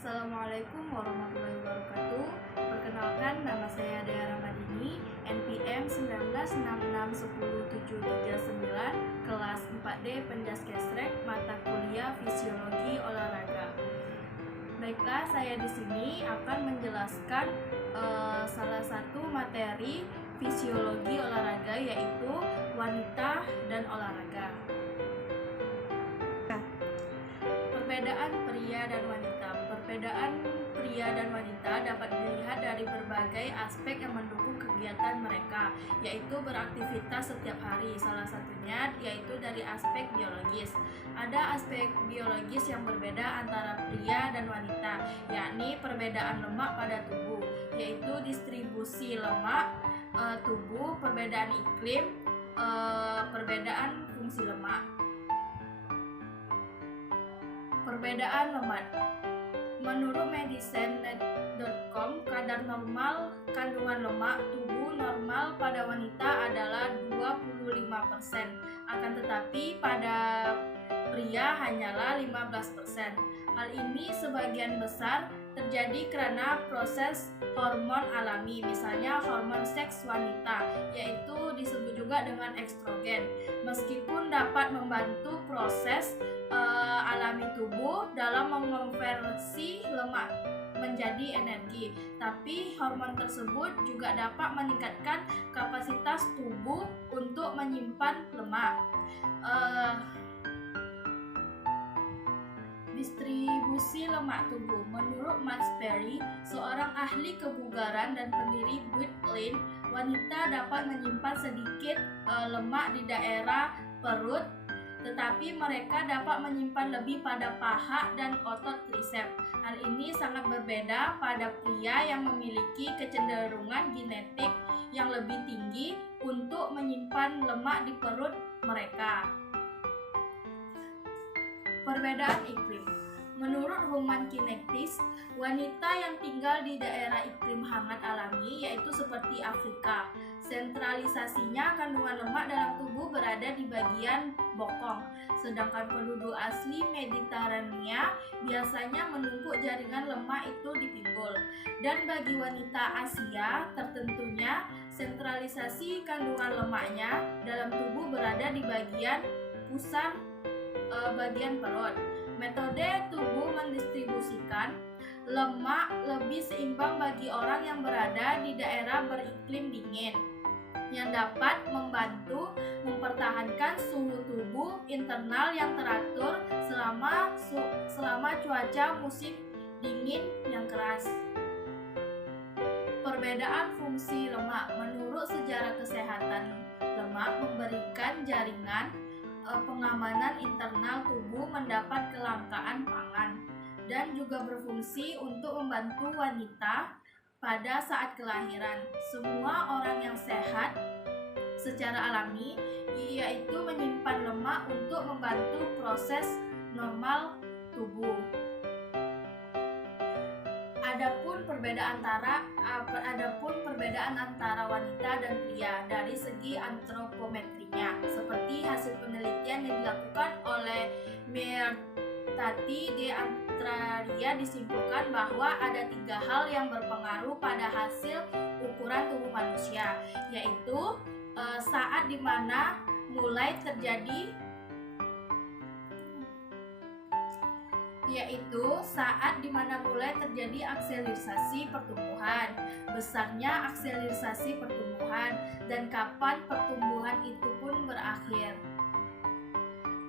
Assalamualaikum warahmatullahi wabarakatuh. Perkenalkan, nama saya Dea Ramadini, NPM 1966107339, kelas 4D Penjaskesrek, mata kuliah Fisiologi Olahraga. Baiklah, saya di sini akan menjelaskan salah satu materi fisiologi olahraga, yaitu wanita dan olahraga. Perbedaan pria dan wanita. Perbedaan pria dan wanita dapat dilihat dari berbagai aspek yang mendukung kegiatan mereka, yaitu beraktivitas setiap hari. Salah satunya yaitu dari aspek biologis. Ada aspek biologis yang berbeda antara pria dan wanita, yakni perbedaan lemak pada tubuh, yaitu distribusi lemak tubuh, perbedaan iklim, perbedaan fungsi lemak. Perbedaan lemak. Menurut medicine.com, kadar normal kandungan lemak tubuh normal pada wanita adalah 25%, akan tetapi pada pria hanyalah 15%. Hal ini sebagian besar terjadi karena proses hormon alami, misalnya hormon seks wanita, yaitu disebut juga dengan estrogen. Meskipun dapat membantu proses alami tubuh dalam mengonversi lemak menjadi energi, tapi hormon tersebut juga dapat meningkatkan kapasitas tubuh untuk menyimpan lemak. Distribusi lemak tubuh. Menurut Max Perry, seorang ahli kebugaran dan pendiri Build-In, wanita dapat menyimpan sedikit lemak di daerah perut, tetapi mereka dapat menyimpan lebih pada paha dan otot trisep. Hal ini sangat berbeda pada pria yang memiliki kecenderungan genetik yang lebih tinggi untuk menyimpan lemak di perut mereka. Perbedaan iklim. Menurut Human Kinetics, wanita yang tinggal di daerah iklim hangat alami, yaitu seperti Afrika, sentralisasinya kandungan lemak dalam tubuh berada di bagian bokong, sedangkan penduduk asli Mediterania biasanya menumpuk jaringan lemak itu di pinggul. Dan bagi wanita Asia tertentunya, sentralisasi kandungan lemaknya dalam tubuh berada di bagian pusar bagian perut. Metode tubuh mendistribusikan lemak lebih seimbang bagi orang yang berada di daerah beriklim dingin, yang dapat membantu mempertahankan suhu tubuh internal yang teratur selama cuaca musim dingin yang keras. Perbedaan fungsi lemak. Menurut sejarah kesehatan, lemak memberikan jaringan pengamanan internal tubuh mendapat kelangkaan pangan, dan juga berfungsi untuk membantu wanita pada saat kelahiran. Semua orang yang sehat secara alami yaitu menyimpan lemak untuk membantu proses normal tubuh. Adapun perbedaan antara wanita dan pria dari segi antropometrinya, seperti hasil penelitian yang dilakukan oleh Meertati de Antraria, disimpulkan bahwa ada 3 hal yang berpengaruh pada hasil ukuran tubuh manusia, yaitu saat dimana mulai terjadi akselerasi pertumbuhan, besarnya akselerasi pertumbuhan, dan kapan pertumbuhan itu pun berakhir.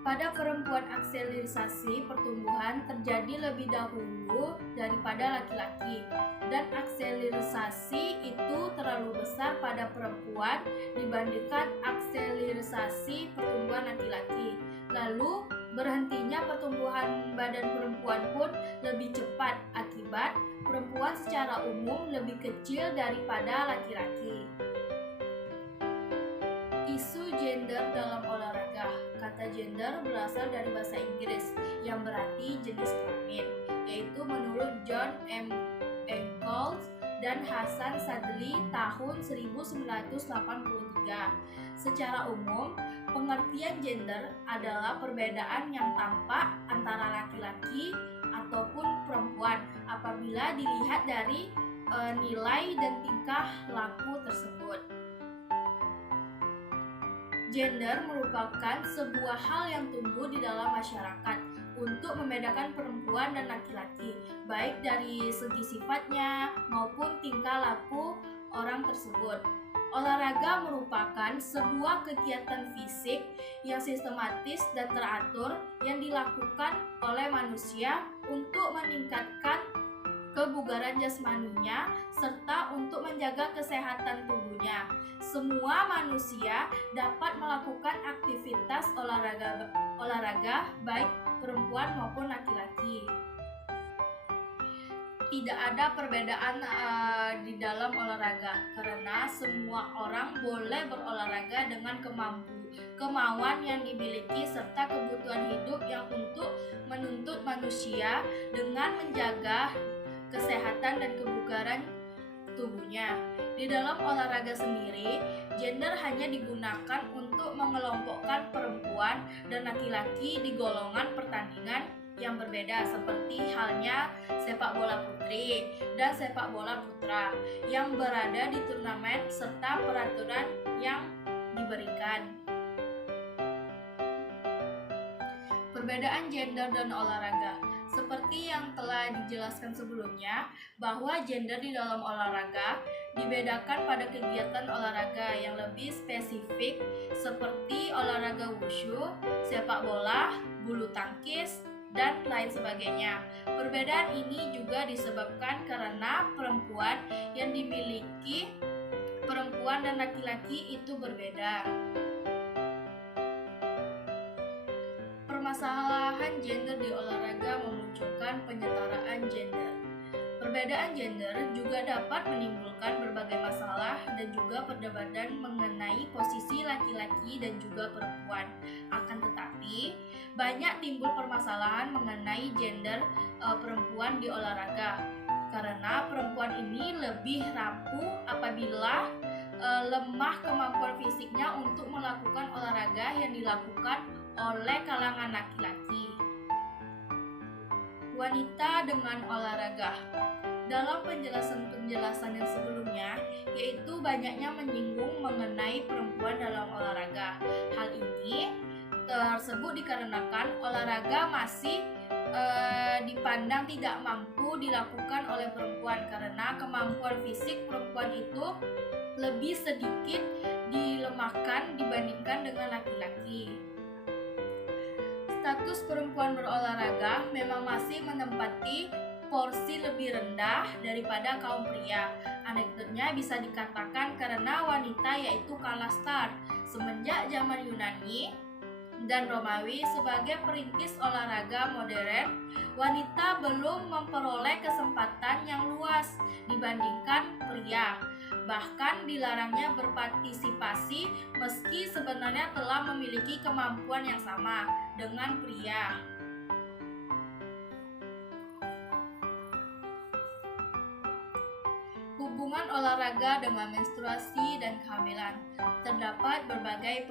Pada perempuan, akselerasi pertumbuhan terjadi lebih dahulu daripada laki-laki, dan akselerasi itu terlalu besar pada perempuan dibandingkan akselerasi pertumbuhan laki-laki. Lalu berhentinya pertumbuhan badan perempuan pun lebih cepat, akibat perempuan secara umum lebih kecil daripada laki-laki. Isu gender dalam olahraga. Kata gender berasal dari bahasa Inggris yang berarti jenis kelamin, yaitu menurut John M. Eccles dan Hasan Sadli tahun 1983. Secara umum, pengertian gender adalah perbedaan yang tampak antara laki-laki ataupun perempuan apabila dilihat dari nilai dan tingkah laku tersebut. Gender merupakan sebuah hal yang tumbuh di dalam masyarakat untuk membedakan perempuan dan laki-laki, baik dari segi sifatnya maupun tingkah laku orang tersebut. Olahraga merupakan sebuah kegiatan fisik yang sistematis dan teratur yang dilakukan oleh manusia untuk meningkatkan kebugaran jasmaninya serta untuk menjaga kesehatan tubuhnya. Semua manusia dapat melakukan aktivitas olahraga baik perempuan maupun laki-laki. Tidak ada perbedaan di dalam olahraga karena semua orang boleh berolahraga dengan kemauan yang dimiliki serta kebutuhan hidup yang untuk menuntut manusia dengan menjaga kesehatan dan kebugaran tubuhnya. Di dalam olahraga sendiri, gender hanya digunakan untuk mengelompokkan perempuan dan laki-laki di golongan pertandingan yang berbeda, seperti halnya sepak bola putri dan sepak bola putra yang berada di turnamen serta peraturan yang diberikan. Perbedaan gender dan olahraga. Seperti yang telah dijelaskan sebelumnya, bahwa gender di dalam olahraga dibedakan pada kegiatan olahraga yang lebih spesifik seperti olahraga wushu, sepak bola, bulu tangkis, dan lain sebagainya. Perbedaan ini juga disebabkan karena perempuan yang dimiliki perempuan dan laki-laki itu berbeda. Permasalahan gender di olahraga memunculkan penyetaraan gender. Perbedaan gender juga dapat menimbulkan berbagai masalah dan juga perdebatan mengenai posisi laki-laki dan juga perempuan. Akan tetapi, banyak timbul permasalahan mengenai gender perempuan di olahraga. Karena perempuan ini lebih rapuh apabila lemah kemampuan fisiknya untuk melakukan olahraga yang dilakukan oleh kalangan laki-laki. Wanita dengan olahraga. Dalam penjelasan yang sebelumnya, yaitu banyaknya menyinggung mengenai perempuan dalam olahraga. Hal ini tersebut dikarenakan olahraga masih dipandang tidak mampu dilakukan oleh perempuan karena kemampuan fisik perempuan itu lebih sedikit dilemahkan dibandingkan dengan laki-laki. Status perempuan berolahraga memang masih menempati porsi lebih rendah daripada kaum pria. Anekdotnya bisa dikatakan karena wanita yaitu kalah start semenjak zaman Yunani dan Romawi sebagai perintis olahraga modern, wanita belum memperoleh kesempatan yang luas dibandingkan pria. Bahkan dilarangnya berpartisipasi meski sebenarnya telah memiliki kemampuan yang sama dengan pria. Hubungan olahraga dengan menstruasi dan kehamilan. Terdapat berbagai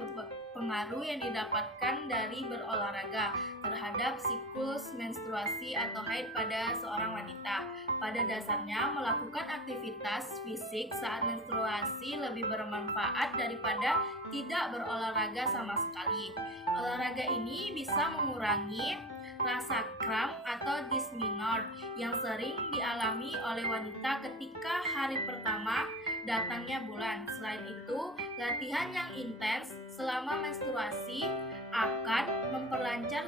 pengaruh yang didapatkan dari berolahraga terhadap siklus menstruasi atau haid pada seorang wanita. Pada dasarnya, melakukan aktivitas fisik saat menstruasi lebih bermanfaat daripada tidak berolahraga sama sekali. Olahraga ini bisa mengurangi rasa kram atau dismenor yang sering dialami oleh wanita ketika hari pertama datangnya bulan. Selain itu, latihan yang intens selama menstruasi akan memperlancar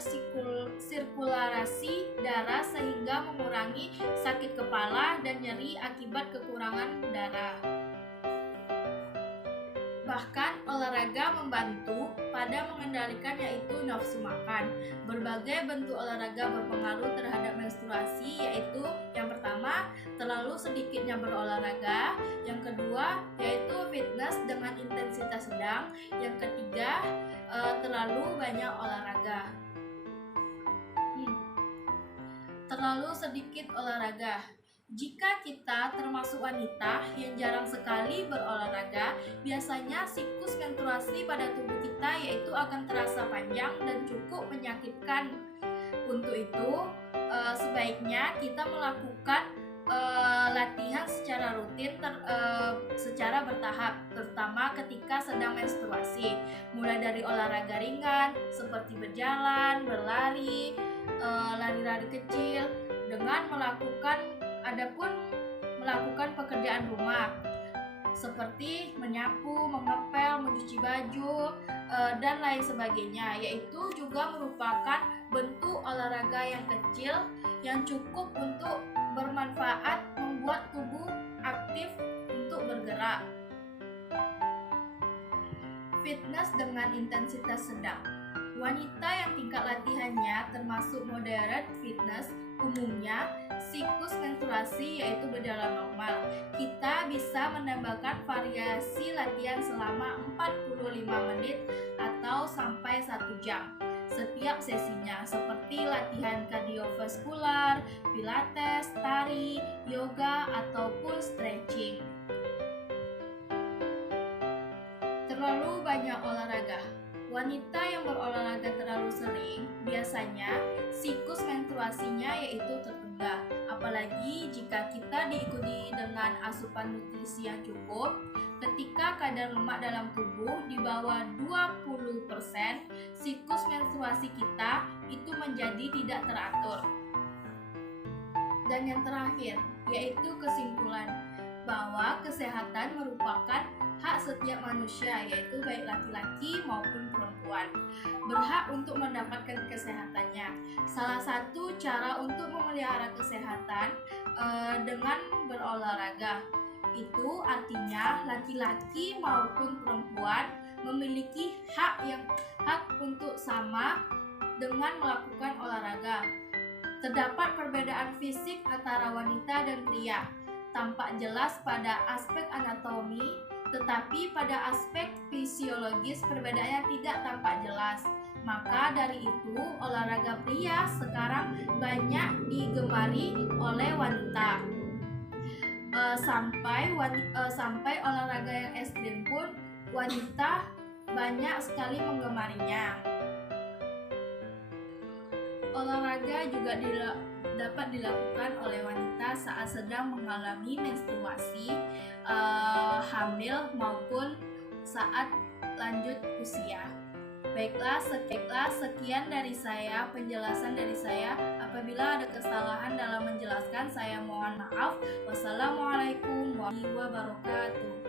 sirkulasi darah sehingga mengurangi sakit kepala dan nyeri akibat kekurangan darah. Bahkan olahraga membantu pada mengendalikan yaitu nafsu makan. Berbagai bentuk olahraga berpengaruh terhadap menstruasi, yaitu yang pertama terlalu sedikitnya berolahraga, yang kedua yaitu fitness dengan intensitas sedang, yang ketiga terlalu banyak olahraga. Terlalu sedikit olahraga. Jika kita termasuk wanita yang jarang sekali berolahraga, biasanya siklus menstruasi pada tubuh kita yaitu akan terasa panjang dan cukup menyakitkan. Untuk itu, sebaiknya kita melakukan latihan secara rutin secara bertahap, terutama ketika sedang menstruasi, mulai dari olahraga ringan seperti berjalan, berlari, lari-lari kecil, dengan melakukan pekerjaan rumah seperti menyapu, mengepel, mencuci baju, dan lain sebagainya, yaitu juga merupakan bentuk olahraga yang kecil yang cukup untuk bermanfaat membuat tubuh aktif untuk bergerak. Fitness dengan intensitas sedang. Wanita yang tingkat latihannya termasuk moderate fitness umumnya siklus menstruasi yaitu berjalan normal. Kita bisa menambahkan variasi latihan selama 45 menit atau sampai 1 jam setiap sesinya, seperti latihan kardiovaskular, pilates, tari, yoga, ataupun stretching. Terlalu banyak olahraga. Wanita yang berolahraga terlalu sering biasanya siklus menstruasinya yaitu tertunda. Apalagi jika kita diikuti dengan asupan nutrisi yang cukup, ketika kadar lemak dalam tubuh di bawah 20%, siklus menstruasi kita itu menjadi tidak teratur. Dan yang terakhir, yaitu kesimpulan bahwa kesehatan merupakan hak setiap manusia, yaitu baik laki-laki maupun perempuan, berhak untuk mendapatkan kesehatannya. Salah satu cara untuk memelihara kesehatan dengan berolahraga. Itu artinya laki-laki maupun perempuan memiliki hak untuk sama dengan melakukan olahraga. Terdapat perbedaan fisik antara wanita dan pria, tampak jelas pada aspek anatomi, tetapi pada aspek fisiologis perbedaannya tidak tampak jelas. Maka dari itu, olahraga pria sekarang banyak digemari oleh wanita. Sampai olahraga yang ekstrim pun wanita banyak sekali menggemarinya. Olahraga juga dapat dilakukan oleh wanita saat sedang mengalami menstruasi, hamil maupun saat lanjut usia. Baiklah, sekian dari saya, penjelasan dari saya. Apabila ada kesalahan dalam menjelaskan, saya mohon maaf. Wassalamualaikum warahmatullahi wabarakatuh.